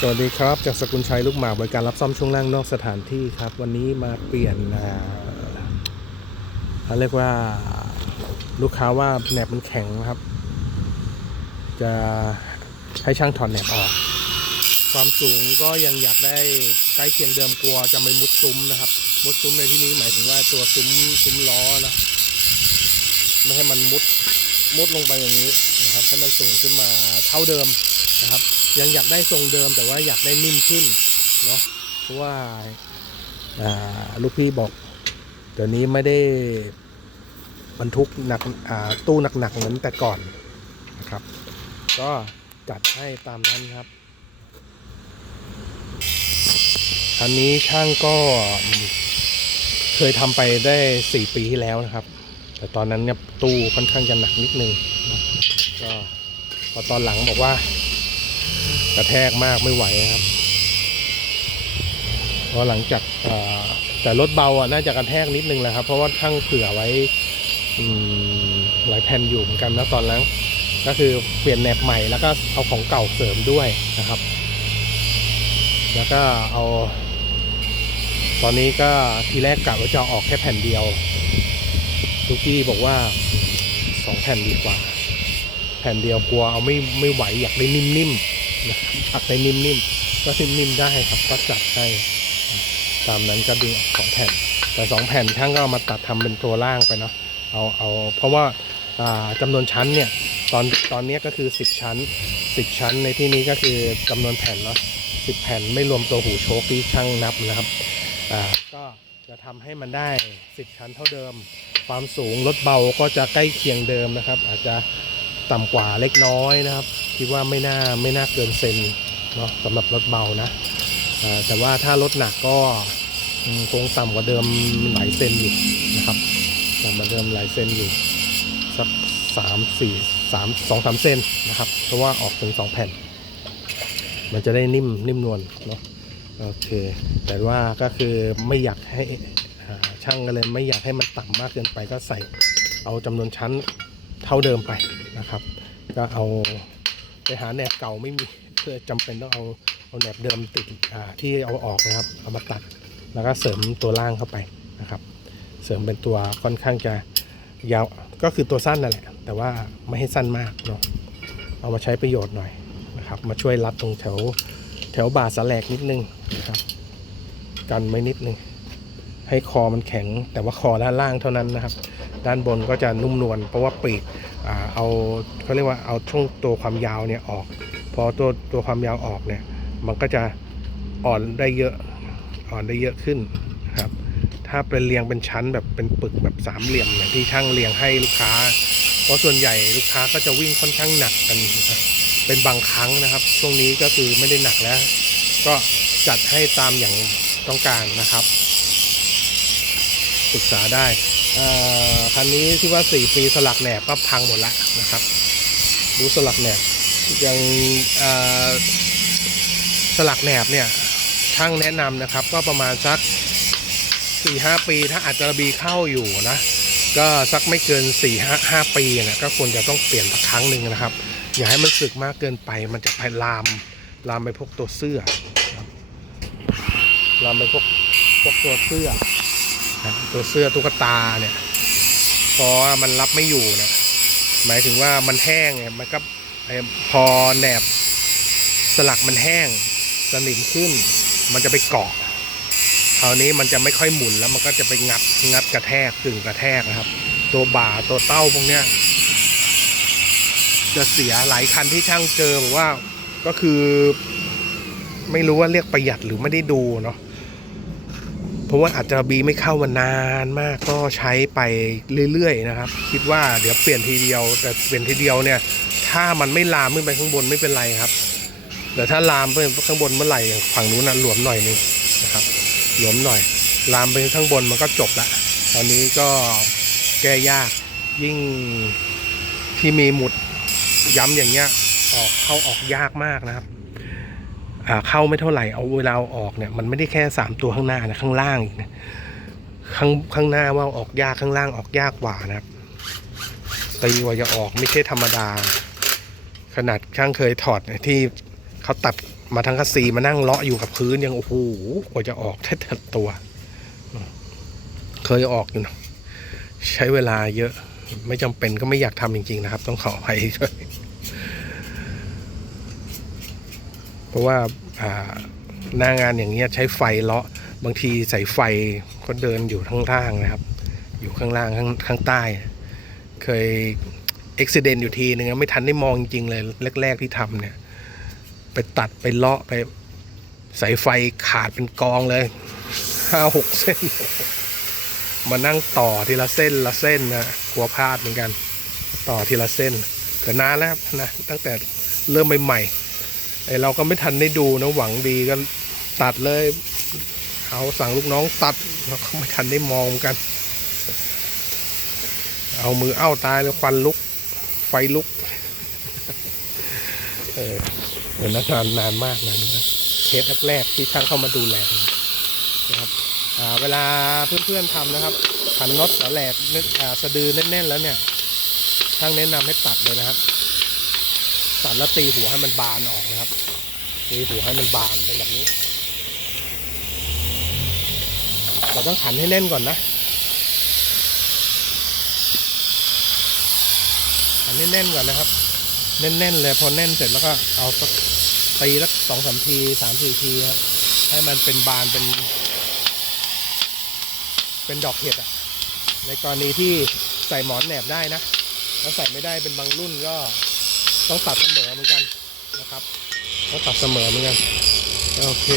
สวัสดีครับ จากสกุลชัยลูกหมากบริการรับซ่อมช่วงล่างนอกสถานที่ครับ วันนี้มาเปลี่ยนอ่าเขาเรียกว่าลูกค้าว่าแหนบมันแข็งครับ จะให้ช่างถอดแหนบออก ความสูงก็ยังอยากได้ใกล้เคียงเดิมกลัวจะไม่มุดซุ้มนะครับ มุดซุ้มในที่นี้หมายถึงว่าตัวซุ้มซุ้มล้อนะไม่ให้มันมุดมุดลงไปอย่างนี้นะครับให้มันสูงขึ้นมาเท่าเดิมนะครับ ยังอยากได้ทรงเดิมแต่ว่าอยากได้นิ่มขึ้นเนาะเพราะว่าลูกพี่บอกเดี๋ยวนี้ไม่ได้บรรทุกหนักตู้หนักๆเหมือนแต่ก่อนนะครับ ก็จัดให้ตามนั้นครับอันนี้ช่างก็เคยทำไปได้ 4 ปีที่แล้วนะครับ แต่ตอนนั้นเนี่ยตู้ค่อนข้างจะหนักนิดนึงก็พอตอนหลังบอกว่า กระแทกมากไม่ไหวครับเพราะหลังจากแต่รถเบาอะน่าจะกระแทกนิดนึงแหละครับ เพราะว่าช่างเผื่อไว้หลายแผ่นอยู่เหมือนกันนะตอนนั้นก็คือเปลี่ยนแหนบใหม่แล้วก็เอาของเก่าเสริมด้วยนะครับ แล้วก็เอา ตอนนี้ก็ทีแรกกะว่าจะออกแค่แผ่นเดียวลูกพี่บอกว่าสองแผ่นดีกว่า แผ่นเดียวกลัวเอาไม่ไม่ไหวอยากได้นิ่มๆ นะผักได้นิ่มๆก็นิ่มๆได้ครับก็จัดให้ตามนั้นก็ดึงสองแผ่น แต่สองแผ่นช่างก็เอามาตัดทำเป็นตัวล่างไปเนาะเอาเอาเพราะว่าอ่าจำนวนชั้นเนี่ยตอนตอนนี้ก็คือ 10 ชั้น 10 ชั้นในที่นี้ก็คือจำนวนแผ่นเนาะ10แผ่นไม่รวมตัวหูโชคที่ช่างนับนะครับก็จะทำให้มันได้ 10 ชั้นเท่าเดิม ความสูงรถเบาก็จะใกล้เคียงเดิมนะครับ อาจจะ ต่ำกว่าเล็กน้อยนะครับ คิดว่าไม่น่าไม่น่าเกินเซนเนาะสำหรับรถเบานะแต่ว่าถ้ารถหนักก็คงต่ำกว่าเดิมหลายเซนอยู่นะครับต่ำกว่าเดิมหลายเซนอยู่สักสามสี่สามสองสามเซนนะครับ เพราะว่าออกถึงสองแผ่น มันจะได้นิ่มนิ่มนวลเนาะโอเค แต่ว่าก็คือไม่อยากให้ช่างก็เลยไม่อยากให้มันต่ำมากเกินไปก็ใส่เอาจำนวนชั้นเท่าเดิมไป นะครับ ก็เอาไปหาแหนบเก่าไม่มีเพื่อจำเป็นต้องเอาเอาแหนบเดิมติดที่เอาออกนะครับเอามาตัดแล้วก็เสริมตัวล่างเข้าไปนะครับ เสริมเป็นตัวค่อนข้างจะยาวก็คือตัวสั้นนั่นแหละ แต่ว่าไม่ให้สั้นมากเนาะเอามาใช้ประโยชน์หน่อยนะครับ มาช่วยรัดตรงแถวแถวบ่าสแลกนิดนึงนะครับ กันไว้นิดนึง ให้คอมันแข็ง แต่ว่าคอด้านล่างเท่านั้นนะครับ ด้านบนก็จะนุ่มนวลเพราะว่าปีกเอาเขาเรียกว่าเอาช่วงตัวความยาวเนี่ยออก พอตัวตัวความยาวออกเนี่ย มันก็จะอ่อนได้เยอะอ่อนได้เยอะขึ้นครับ ถ้าเป็นเรียงเป็นชั้นแบบเป็นปึกแบบสามเหลี่ยมเนี่ยที่ช่างเรียงให้ลูกค้า เพราะส่วนใหญ่ลูกค้าก็จะวิ่งค่อนข้างหนักกันนะครับเป็นบางครั้งนะครับ ช่วงนี้ก็คือไม่ได้หนักแล้ว ก็จัดให้ตามอย่างต้องการนะครับ ปรึกษาได้คันนี้ที่ว่า 4 ปีสลักแหนบก็พังหมดแล้วนะครับดูสลักแหนบยังสลักแหนบเนี่ยช่างแนะนำนะครับ ก็ประมาณสักสี่ห้าปีถ้าอาจจะบีเข้าอยู่นะก็สักไม่เกิน4ี่ห้าปีนะก็ควรจะต้องเปลี่ยนสักครั้งหนึ่งนะครับ อย่าให้มันสึกมากเกินไป มันจะไปลามลามไปพวกตัวเสื้อลามไปพวกพวกตัวเสื้อ นะตัวเสื้อตุ๊กตาเนี่ยพอมันรับไม่อยู่เนี่ยหมายถึงว่ามันแห้งเนี่ยมันก็พอแหนบสลักมันแห้งสนิมขึ้น มันจะไปเกาะคราวนี้มันจะไม่ค่อยหมุนแล้วมันก็จะไปงัดงัดกระแทกกึ่งกระแทกนะครับ ตัวบ่าตัวเต้าพวกเนี้ยจะเสียหลายคันที่ช่างเจอบอกว่าก็คือ ไม่รู้ว่าเรียกประหยัดหรือไม่ได้ดูเนาะ ราะว่าอาจจะบีไม่เข้ามานานมากก็ใช้ไปเรื่อยๆนะครับ คิดว่าเดี๋ยวเปลี่ยนทีเดียว แต่เปลี่ยนทีเดียวเนี่ย ถ้ามันไม่ลามขึ้นไปข้างบนไม่เป็นไรครับแต่ถ้าลามไปข้างบนเมื่อไหร่ฝั่งนู้นนะหลวมหน่อยนึงนะครับหลวมหน่อย ลามไปข้างบนมันก็จบละตอนนี้ก็แก้ยากยิ่งที่มีหมุดย้ำอย่างเงี้ยออกเข้าออกยากมากนะครับ เข้าไม่เท่าไหร่เอาเวลาออกเนี่ยมันไม่ได้แค่สามตัวข้างหน้านะข้างล่างอีกนะข้างข้างหน้าว่าออกยากข้างล่างออกยากกว่านะครับตีว่าจะออกไม่ใช่ธรรมดา ขนาดช่างเคยถอดที่เขาตัดมาทั้งคัสซีมานั่งเลาะอยู่กับพื้นยังโอ้โหกว่าจะออกแทบตัว เคยออกอยู่นะใช้เวลาเยอะไม่จำเป็นก็ไม่อยากทำจริง ๆ นะครับ ต้องขออภัยด้วย เพราะว่าหน้างานอย่างเงี้ยใช้ไฟเลาะบางทีใส่ไฟก็เดินอยู่ข้างล่างนะครับ อยู่ข้างล่างข้างข้างใต้ เคยอุบิเหตุอยู่ทีนึงไม่ทันได้มองจริงๆเลยแรก ๆที่ทำเนี่ย ไปตัดไปเลาะไปสายไฟขาดเป็นกองเลยห้าหกเส้น มานั่งต่อทีละเส้นละเส้นนะกลัวพลาดเหมือนกัน ต่อทีละเส้นแต่นานแล้วนะตั้งแต่เริ่มใหม่ๆ ไอเราก็ไม่ทันได้ดูนะหวังดีก็ตัดเลย เอาสั่งลูกน้องตัดเราก็ไม่ทันได้มองกัน เอามือเอ้าตายแล้วควันลุก ไฟลุก เออเดี๋ยวนานนานมากนานมากเคสแรกๆที่ช่างเข้ามาดูแลนะครับเวลาเพื่อนๆทำนะครับขันน็อตแสแหลกเน็ตอ่าสะดือแน่นๆแล้วเนี่ยช่างแนะนำให้ตัดเลยนะครับ ตัดแล้วตีหัวให้มันบานออกนะครับ ตีหัวให้มันบานเป็นแบบนี้เราต้องขันให้แน่นก่อนนะขันให้แน่นก่อนนะครับ แน่นๆเลยพอแน่นเสร็จแล้วก็เอาสักตีสักสองสามทีสามสี่ทีครับให้มันเป็นบานเป็น เป็นดอกเห็ดอะในกรณีที่ใส่หมอนแหนบได้นะ แล้วใส่ไม่ได้เป็นบางรุ่นก็ ต้องตัดเสมอเหมือนกันนะครับต้องตัดเสมอเหมือนกันโอเค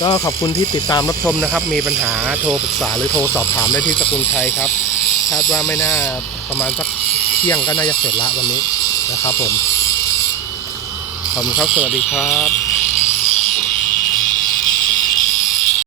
ก็ขอบคุณที่ติดตามรับชมนะครับ มีปัญหาโทรปรึกษาหรือโทรสอบถามได้ที่สกุลชัยครับคาดว่าไม่น่าประมาณสักเที่ยงก็น่าจะเสร็จละวันนี้นะครับผมขอบคุณครับสวัสดีครับ